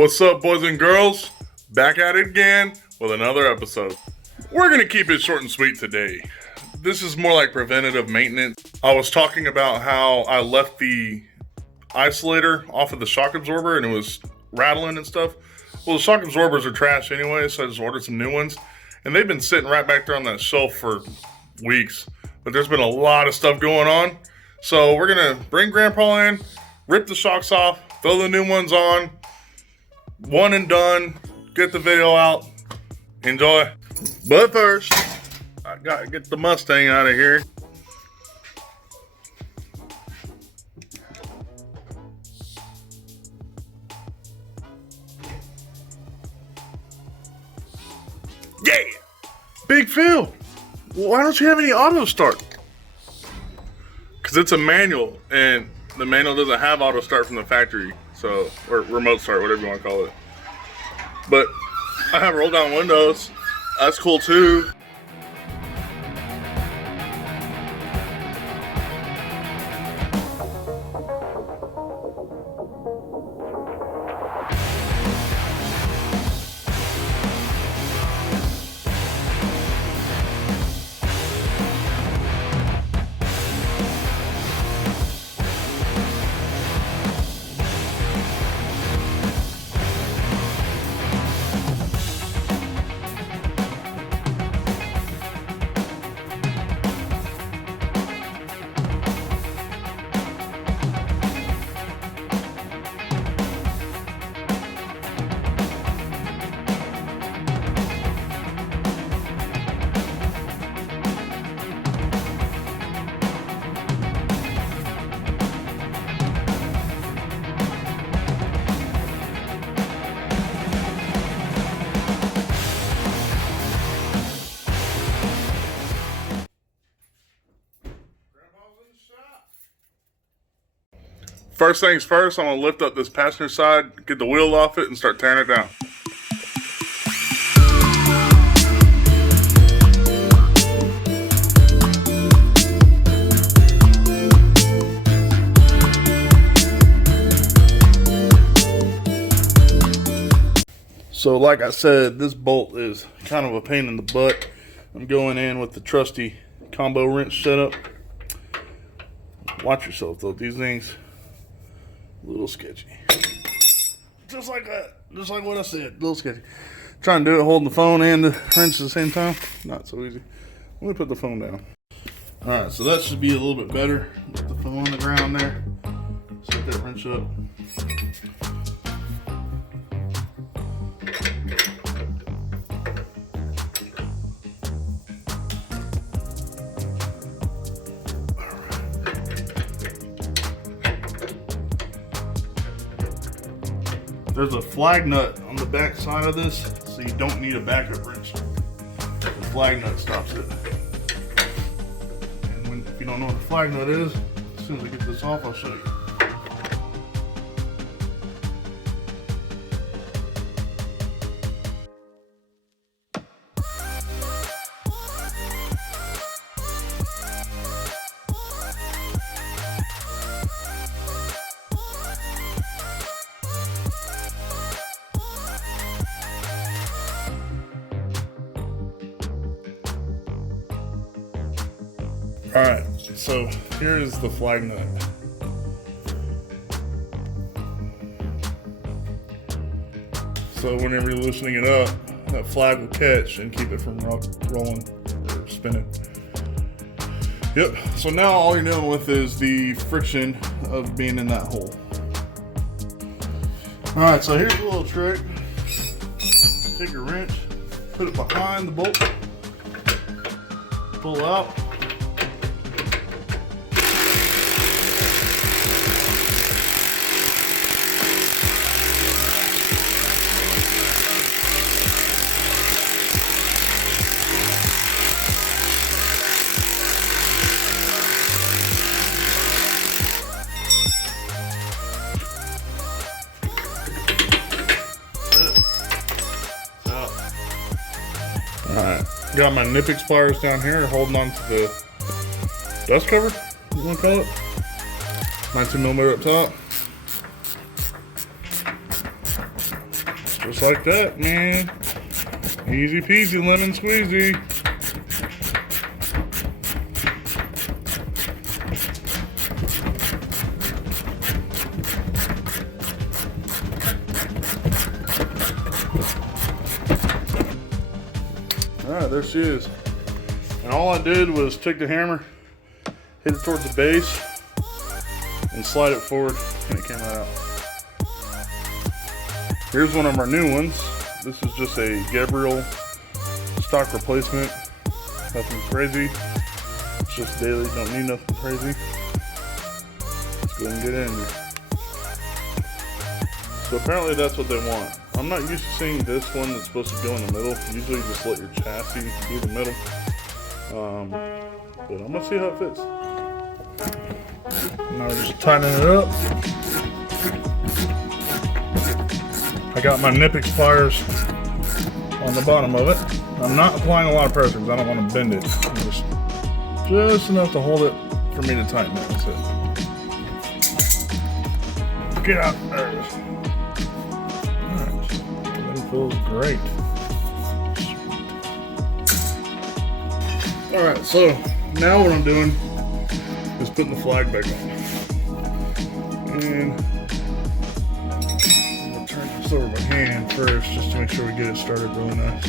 What's up, boys and girls? Back at it again with another episode. We're going to keep it short and sweet today. This is more like preventative maintenance. I was talking about how I left the isolator off of the shock absorber and it was rattling and stuff. Well, the shock absorbers are trash anyway, so I just ordered some new ones. And they've been sitting right back there on that shelf for weeks. But there's been a lot of stuff going on. So we're going to bring Grandpa in, rip the shocks off, throw the new ones on. One and done. Get the video out. Enjoy. But first, I gotta get the Mustang out of here. Yeah! Big Phil, why don't you have any auto start? Because it's a manual, and the manual doesn't have auto start from the factory. So, or remote start, whatever you want to call it. But I have roll down windows. That's cool too. First things first, I'm gonna lift up this passenger side, get the wheel off it, and start tearing it down. So like I said, this bolt is kind of a pain in the butt. I'm going in with the trusty combo wrench setup. Watch yourself though, these things a little sketchy. Just like that. Just like what I said. A little sketchy. Trying to do it holding the phone and the wrench at the same time. Not so easy. Let me put the phone down. Alright, so that should be a little bit better. Put the phone on the ground there. Set that wrench up. There's a flag nut on the back side of this, so you don't need a backup wrench. The flag nut stops it. And if you don't know what the flag nut is, as soon as I get this off, I'll show you. Alright, so here is the flag nut. So whenever you're loosening it up, that flag will catch and keep it from rolling or spinning. Yep, so now all you're dealing with is the friction of being in that hole. Alright, so here's a little trick. Take your wrench, put it behind the bolt, pull out. Alright, got my Nipix pliers down here holding on to the dust cover, you want to call it? 19mm up top. Just like that, man. Easy peasy, lemon squeezy. Alright, there she is. And all I did was take the hammer, hit it towards the base, and slide it forward, and it came right out. Here's one of our new ones. This is just a Gabriel stock replacement. Nothing crazy. It's just daily, don't need nothing crazy. Let's go ahead and get in here. So apparently that's what they want. I'm not used to seeing this one that's supposed to go in the middle. Usually you just let your chassis be the middle. But I'm gonna see how it fits. Now we're just tightening it up. I got my Nipix pliers on the bottom of it. I'm not applying a lot of pressure because I don't want to bend it. Just enough to hold it for me to tighten it. That's it. Get out. There it is. Alright. That feels great. Alright, so now what I'm doing is putting the flag back on. And I'm going to turn this over by hand first just to make sure we get it started really nice.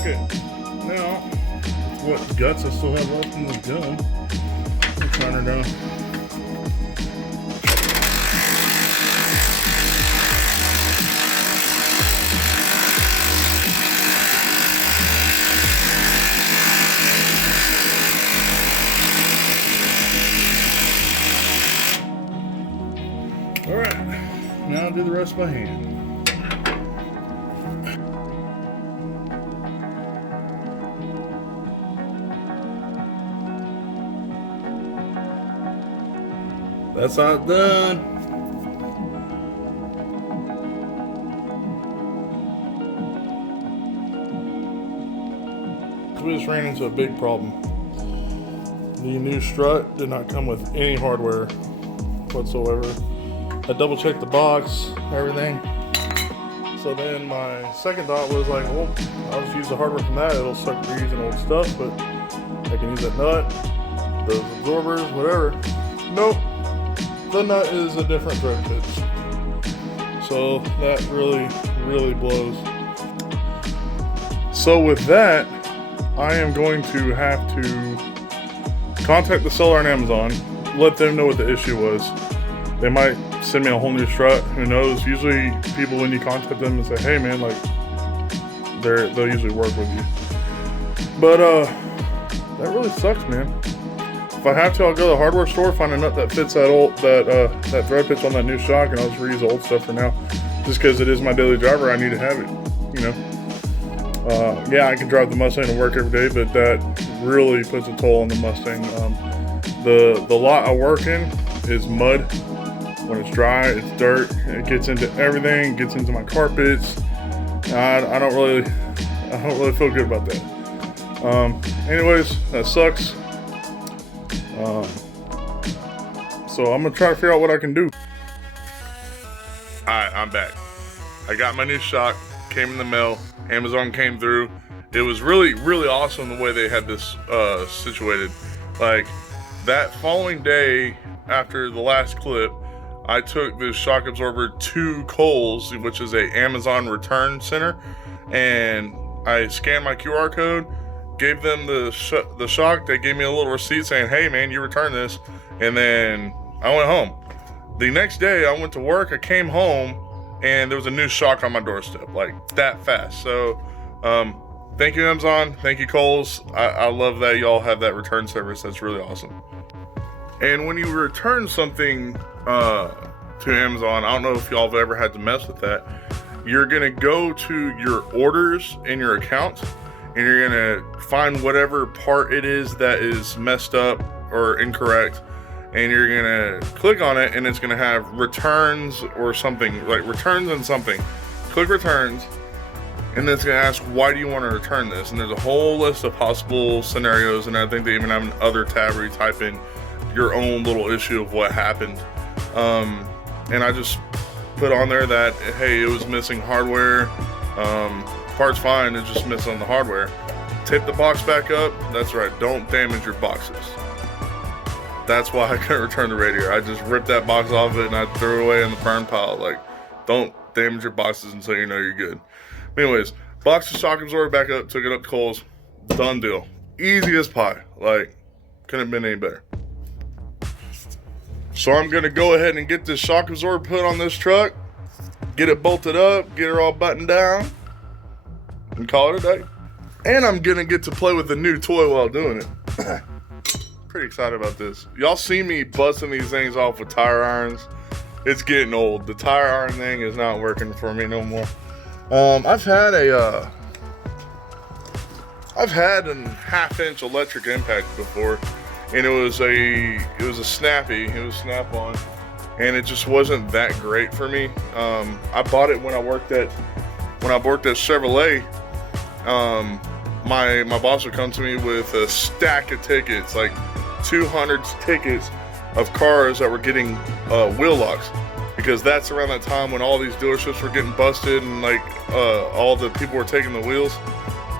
Okay, now what guts I still have left in the gun, I'll turn her down. Alright, now I'll do the rest by hand. That's how it's done. We just ran into a big problem. The new strut did not come with any hardware whatsoever. I double checked the box, everything. So then my second thought was like, well, I'll just use the hardware from that. It'll suck grease and old stuff, but I can use that nut, those absorbers, whatever. Nope. The nut is a different thread pitch. So that really blows. So with that, I am going to have to contact the seller on Amazon, let them know what the issue was. They might send me a whole new strut, who knows. Usually people, when you contact them and say, hey man, like, they'll usually work with you. But that really sucks, man. If I have to, I'll go to the hardware store, find a nut that fits that thread pitch on that new shock, and I'll just reuse the old stuff for now. Just because it is my daily driver, I need to have it, you know. Yeah, I can drive the Mustang to work every day, but that really puts a toll on the Mustang. The lot I work in is mud. When it's dry, it's dirt. It gets into everything, gets into my carpets. I don't really feel good about that. Anyways, that sucks. So I'm gonna try to figure out what I can do. Alright, I'm back. I got my new shock, came in the mail, Amazon came through. It was really awesome the way they had this situated. Like, that following day after the last clip, I took this shock absorber to Kohl's, which is a Amazon return center, and I scanned my QR code, gave them the shock. They gave me a little receipt saying, hey man, you returned this. And then I went home. The next day I went to work, I came home, and there was a new shock on my doorstep, like that fast. So thank you Amazon, thank you Kohl's. I love that y'all have that return service. That's really awesome. And when you return something to Amazon, I don't know if y'all have ever had to mess with that. You're gonna go to your orders in your account, and you're gonna find whatever part it is that is messed up or incorrect, and you're gonna click on it, and it's gonna have returns or something, like returns and something. Click returns, and then it's gonna ask, why do you want to return this? And there's a whole list of possible scenarios, and I think they even have an other tab where you type in your own little issue of what happened. And I just put on there that, hey, it was missing hardware. Part's fine, it's just missing on the hardware. Tape the box back up. That's right, don't damage your boxes. That's why I couldn't return the radiator. I just ripped that box off of it and I threw it away in the burn pile. Like, don't damage your boxes until you know you're good. Anyways, boxed the shock absorber back up, took it up to Kohl's. Done deal. Easy as pie. Like, couldn't have been any better. So I'm gonna go ahead and get this shock absorber put on this truck, get it bolted up, get her all buttoned down, and call it a day. And I'm gonna get to play with the new toy while doing it. Pretty excited about this. Y'all see me busting these things off with tire irons. It's getting old. The tire iron thing is not working for me no more. I've had a half-inch electric impact before, and it was a snappy. It was snap-on, and it just wasn't that great for me. I bought it when I worked at Chevrolet. My boss would come to me with a stack of tickets, like 200 tickets of cars that were getting wheel locks, because that's around that time when all these dealerships were getting busted and like all the people were taking the wheels,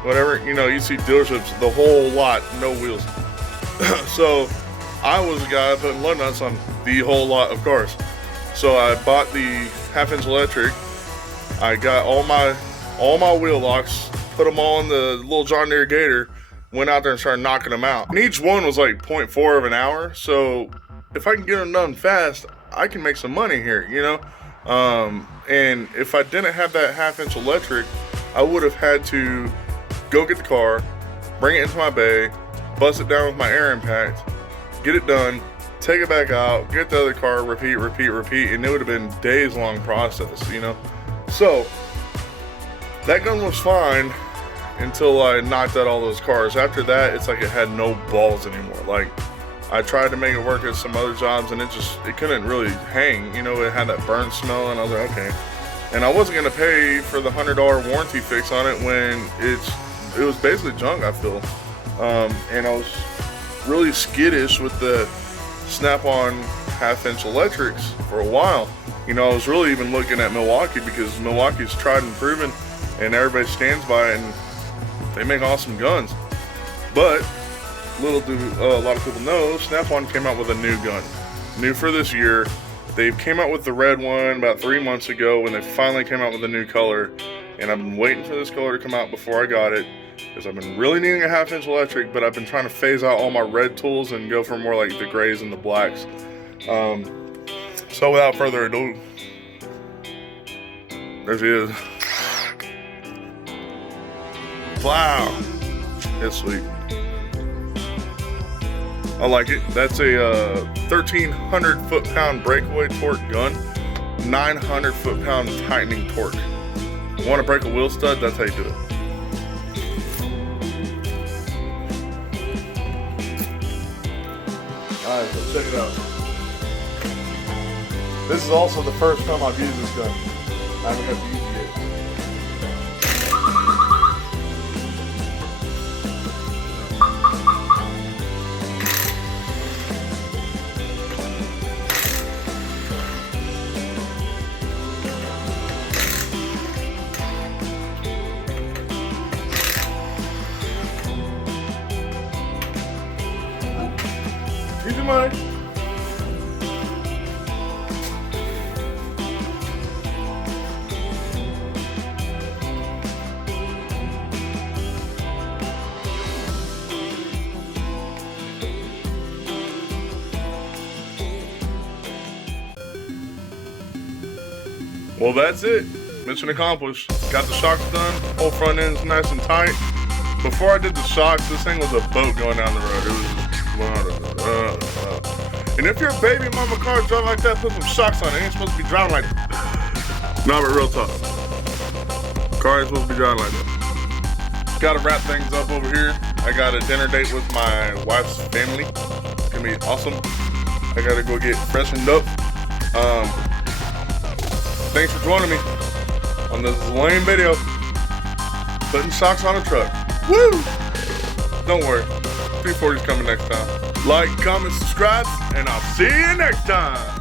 whatever. You know, you see dealerships, the whole lot, no wheels. So I was the guy putting lug nuts on the whole lot of cars. So I bought the half-inch electric. I got all my wheel locks, put them all in the little John Deere Gator, went out there and started knocking them out. And each one was like 0.4 of an hour. So if I can get them done fast, I can make some money here, you know? And if I didn't have that half-inch electric, I would have had to go get the car, bring it into my bay, bust it down with my air impact, get it done, take it back out, get the other car, repeat, and it would have been a days-long process, you know? So that gun was fine until I knocked out all those cars. After that, it's like it had no balls anymore. Like, I tried to make it work at some other jobs, and it couldn't really hang. You know, it had that burn smell, and I was like, okay. And I wasn't gonna pay for the $100 warranty fix on it when it was basically junk, I feel. And I was really skittish with the snap-on half-inch electrics for a while. You know, I was really even looking at Milwaukee, because Milwaukee's tried and proven, and everybody stands by it, and they make awesome guns. But little do a lot of people know, Snap-on came out with a new gun, new for this year. They came out with the red one about 3 months ago when they finally came out with a new color, and I've been waiting for this color to come out before I got it, because I've been really needing a half-inch electric, but I've been trying to phase out all my red tools and go for more like the grays and the blacks. So without further ado, there she is. Wow, it's sweet. I like it. That's a 1,300 foot-pound breakaway torque gun, 900 foot-pound tightening torque. Want to break a wheel stud? That's how you do it. Alright, so check it out. This is also the first time I've used this gun. I haven't got to use it yet. Easy money. Well, that's it. Mission accomplished. Got the shocks done. Whole front end's nice and tight. Before I did the shocks, this thing was a boat going down the road. It was just... And if your baby mama car drive like that, put some shocks on it. It ain't supposed to be driving like that. No, but real talk. Car ain't supposed to be driving like that. Gotta wrap things up over here. I got a dinner date with my wife's family. It's gonna be awesome. I gotta go get freshened up. Thanks for joining me on this lame video. Putting socks on a truck. Woo! Don't worry, 340's coming next time. Like, comment, subscribe, and I'll see you next time.